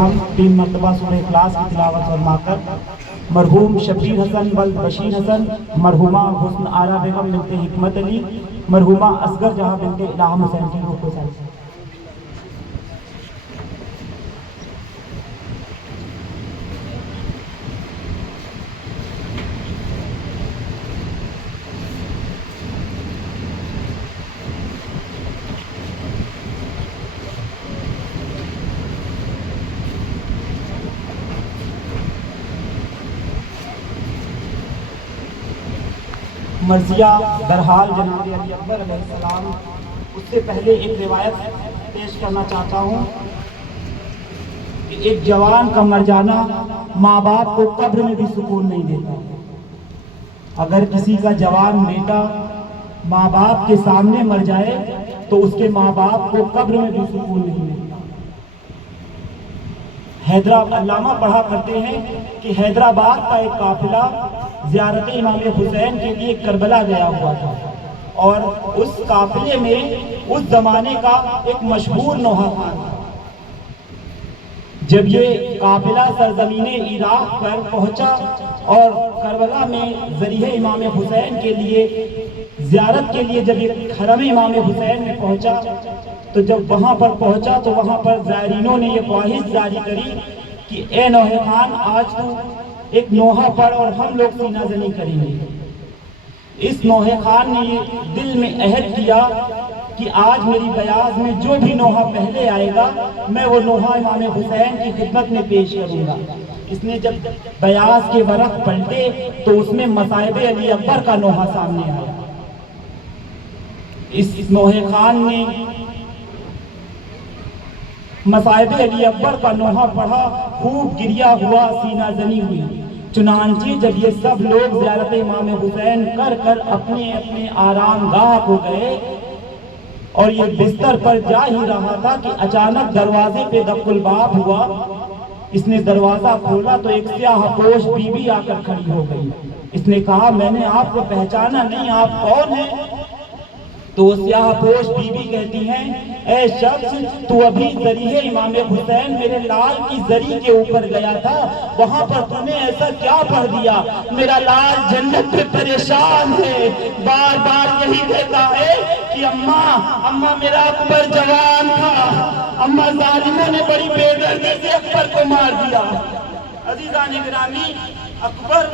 ہم 3 مرتبہ سورہ اخلاص کی تلاوت فرما کر مرحوم شبیر حسن ولد بشیر حسن، مرحومہ حسن آرا بیگم بنت حکمت علی، مرحومہ اصغر جہاں بنت الہام حسین کی روح کو سائز مرضیہ برحال جناب علی اکبر علیہ السلام. اس سے پہلے ایک روایت پیش کرنا چاہتا ہوں کہ ایک جوان کا مر جانا ماں باپ کو قبر میں بھی سکون نہیں دیتا. اگر کسی کا جوان بیٹا ماں باپ کے سامنے مر جائے تو اس کے ماں باپ کو قبر میں بھی سکون نہیں ملتا. حیدرآباد علامہ پڑھا کرتے ہیں کہ حیدرآباد کا ایک قافلہ زیارت امام حسین کے لیے کربلا گیا ہوا تھا، اور اس قافلے میں اس زمانے کا ایک مشہور نوحہ خان تھا. جب یہ قافلہ سرزمین عراق پر پہنچا اور کربلا میں ذریح امام حسین کے لیے زیارت کے لیے جب یہ حرم امام حسین میں پہنچا تو جب وہاں پر پہنچا تو وہاں پر زائرینوں نے یہ خواہش جاری کری کہ اے نوحہ خان، آج تو ایک نوحہ پڑھ اور ہم لوگ سینہ زنی کریں گے. اس نوحہ خان نے یہ دل میں عہد کیا کہ آج میری بیاض میں جو بھی نوحہ پہلے آئے گا میں وہ نوحہ امام حسین کی خدمت میں پیش کروں گا. اس نے جب بیاض کے ورق پلٹے تو اس میں مصائب علی اکبر کا نوحہ سامنے آیا. اس نوحہ خان نے مصائب علی اکبر کا نوحہ پڑھا، خوب گریہ ہوا، سینہ زنی ہوئی. چنانچہ جب یہ سب لوگ زیارت امام حسین کر کر اپنے اپنے آرام گاہ کو گئے اور یہ بستر پر جا ہی رہا تھا کہ اچانک دروازے پہ دق الباب ہوا. اس نے دروازہ کھولا تو ایک سیاہ پوش بی بی آ کر کھڑی ہو گئی. اس نے کہا میں نے آپ کو پہچانا نہیں، آپ کون ہیں؟ تو وہ سیاہ پوش بی بی کہتی ہیں اے شخص، تو ابھی ذریح امام حسین میرے لال کی زری کے اوپر گیا تھا، وہاں پر تو نے ایسا کیا پڑھ دیا؟ میرا لال جنت پہ پریشان ہے، بار بار یہی کہتا ہے کہ اماں میرا اکبر جوان تھا، اماں ظالموں نے بڑی بے دردی سے اکبر کو مار دیا. عزیزان گرامی، اکبر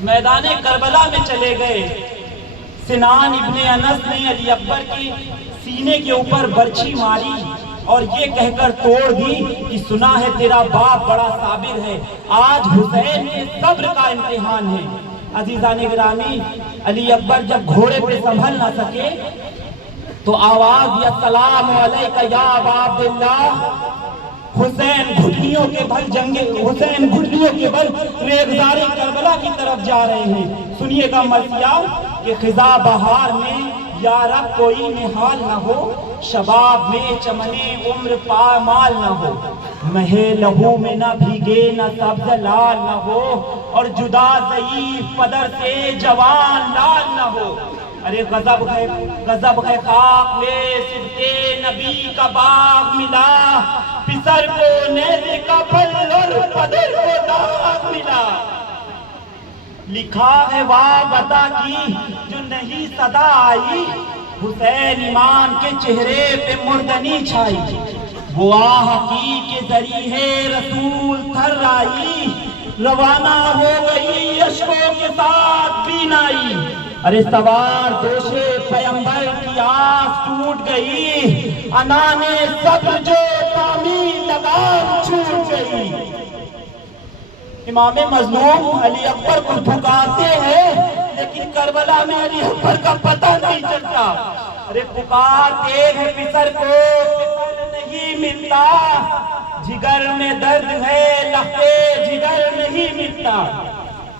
میدان کربلا میں چلے گئے. سنان ابن انس نے علی اکبر کے سینے کے اوپر برچھی ماری اور یہ کہہ کر توڑ دی کہ سنا ہے تیرا باپ بڑا صابر ہے، آج حسین کے صبر کا امتحان ہے. عزیزان گرامی، علی اکبر جب گھوڑے پہ سنبھل نہ سکے تو آواز دیا السلام علیکہ یا ابا عبداللہ. حسین گھٹنیوں کے بل ریگزار کربلا کی طرف جا رہے ہیں. سنیے گا مرثیہ کہ خزاں بہار میں یارب کوئی نحال نہ ہو، شباب میں چمنے عمر پامال نہ ہو، مہے لہو میں نہ بھیگے نہ سبز لال نہ ہو، اور جدا ضعیف پدر سے جوان لال نہ ہو. ارے غضب ہے خاک میں صدقے نبی کا باغ ملا، پسر کو نیزے کا پھل اور پدر کو داغ ملا. لکھا ہے واہ عطا کی جو نہیں صدا آئی، حسین ایمان کے چہرے پہ مردنی چھائی. وہ آہ کی کے ذریعے رسول تھر آئی، روانہ ہو گئی اشکوں کے ساتھ بینائی. ارے سوار دوشے پیمبر کی آس ٹوٹ گئی، انانے صبر جو تعمیر لگام چھوٹ گئی. امام مظلوم علی اکبر کو پکارتے ہیں لیکن کربلا میں علی اکبر کا پتہ نہیں چلتا. ارے پکارتے ہیں پسر کو، پسر نہیں ملتا، جگر میں درد ہے لختے جگر نہیں ملتا.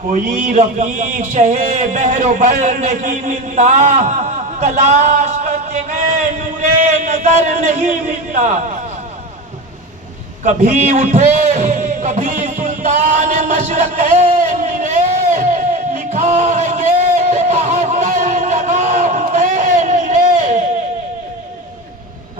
کوئی رفیق شہ بحر و بر نہیں ملتا، تلاش کرتے ہیں نورے نظر نہیں ملتا. کبھی اٹھے کبھی سلطان مشرق میرے، لکھا ہے یہ کہ 72 جگہ حسین میرے.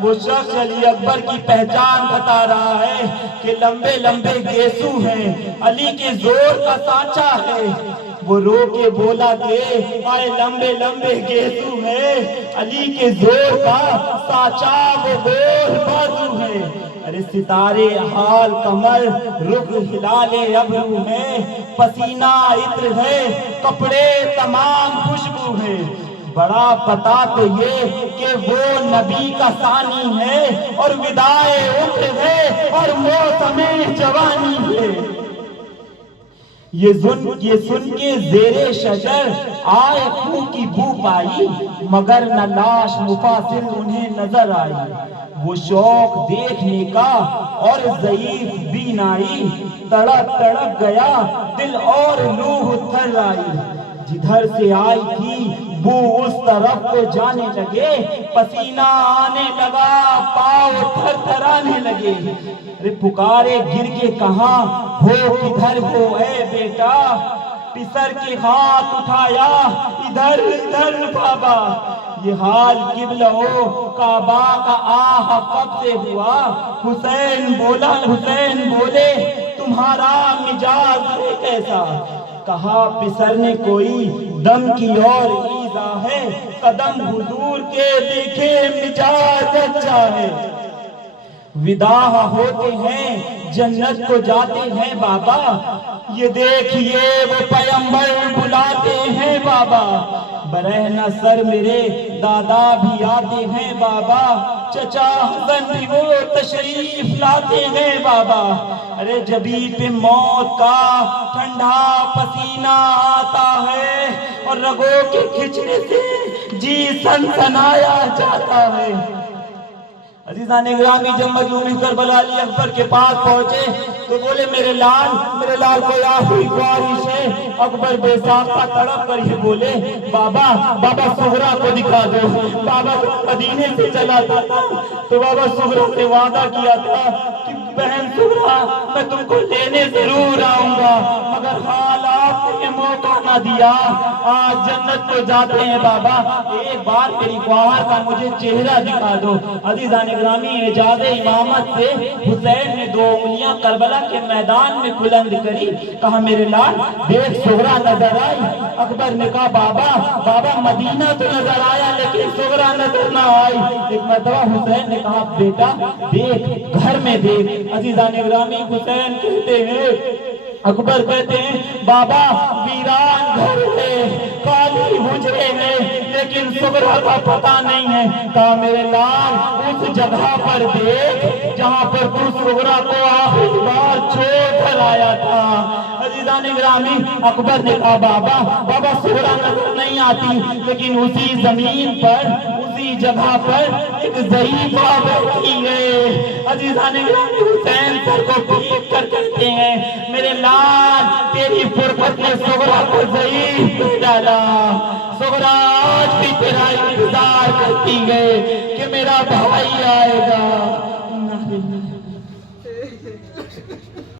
وہ شخص علی اکبر کی پہچان بتا رہا ہے کہ لمبے لمبے گیسو ہیں، علی کے زور کا سانچہ ہے۔ وہ رو کے بولا کہ آئے لمبے لمبے گیسو ہے، علی کے زور کا سانچہ وہ گول بازو ہے۔ ارے ستارے حال کمر رخ ہلال ابرو ہے، پسینہ عطر ہے، کپڑے تمام خوشبو ہے۔ بڑا پتا تو یہ کہ وہ نبی کا ثانی ہے، اور وداع عمر ہے، اور موسم جوانی ہے۔ یہ سن کے زیر شجر آئے خون کی بو پائی، مگر نہ لاش مفاصل انہیں نظر آئی۔ وہ شوق دیکھنے کا اور ضعیف بینائی، تڑپ تڑپ گیا دل اور روح تھر آئی۔ جدھر سے آئی تھی بو اس طرف کو جانے لگے، پسینہ آنے لگا پاؤں تھر تھرانے لگے۔ ارے پکارے گر کے کہاں ہو کدھر ہو اے بیٹا، پسر کے ہاتھ اٹھایا ادھر ادھر بابا۔ یہ حال قبلہ کعبہ کا آہ کب سے ہوا، حسین بولے تمہارا مجاز ہے کیسا۔ کہا پسر نے کوئی دم کی اور ایذا ہے، قدم حضور کے دیکھے مجاز اچھا ہے۔ وداع ہوتے ہیں جنت کو جاتے ہیں بابا، یہ دیکھیے وہ پیغمبر بلاتے ہیں بابا۔ برہنہ سر میرے دادا بھی آتے ہیں بابا، چچا حسن بھی وہ تشریف لاتے ہیں بابا۔ ارے جبھی پہ موت کا ٹھنڈا پسینہ آتا ہے، اور رگوں کے کھچنے سے جی سنسنایا جاتا ہے۔ عزیزان گرامی جب مظلوم کربلا علی اکبر کے پاس پہنچے تو بولے میرے لال کو آخری خواہش ہے۔ اکبر بے ساختہ تڑپ کر یہ بولے بابا صغرا کو دکھا دو۔ بابا مدینے سے چلا تھا تو بابا صغرا سے وعدہ کیا تھا کہ بہن صغرا میں تم کو لینے ضرور آؤں گا، مگر حالات نے یہ موقع نہ دیا۔ آج جنت کو جاتے ہیں بابا، ایک بار میری خواہر کا مجھے چہرہ دکھا دو۔ عزیزان گرامی اعجاز امامت سے حسین نے 2 انگلیاں کربلا کے میدان میں بلند کری، کہا میرے لال دیکھ صغرا نظر آئی۔ اکبر نے کہا بابا مدینہ تو نظر آیا لیکن صغرا نظر نہ آئی۔ ایک مرتبہ حسین نے کہا بیٹا دیکھ گھر میں دیکھ۔ عزیزان گرامی حسین کہتے ہیں، اکبر کہتے ہیں بابا ویران گھر ہے، خالی حجرے ہیں، لیکن صغرا کا پتہ نہیں ہے۔ کہا میرے لال اس جگہ پر دیکھ جہاں پر تو صغرا کو آخری بار چھوڑ کر آیا تھا۔ عزیزان گرامی اکبر نے کہا بابا صغرا نظر نہیں آتی، لیکن اسی زمین پر اسی جگہ پر ایک ضعیفہ بیٹھی ہے۔ عزیزان گرامی حسین سر کو پیٹ کر کہتے ہیں میرے لال تیری فرقت نے صغرا کو ضعیف کر ڈالا۔ صغرا آج بھی تیرا انتظار کرتی ہے کہ میرا بھائی آئے گا۔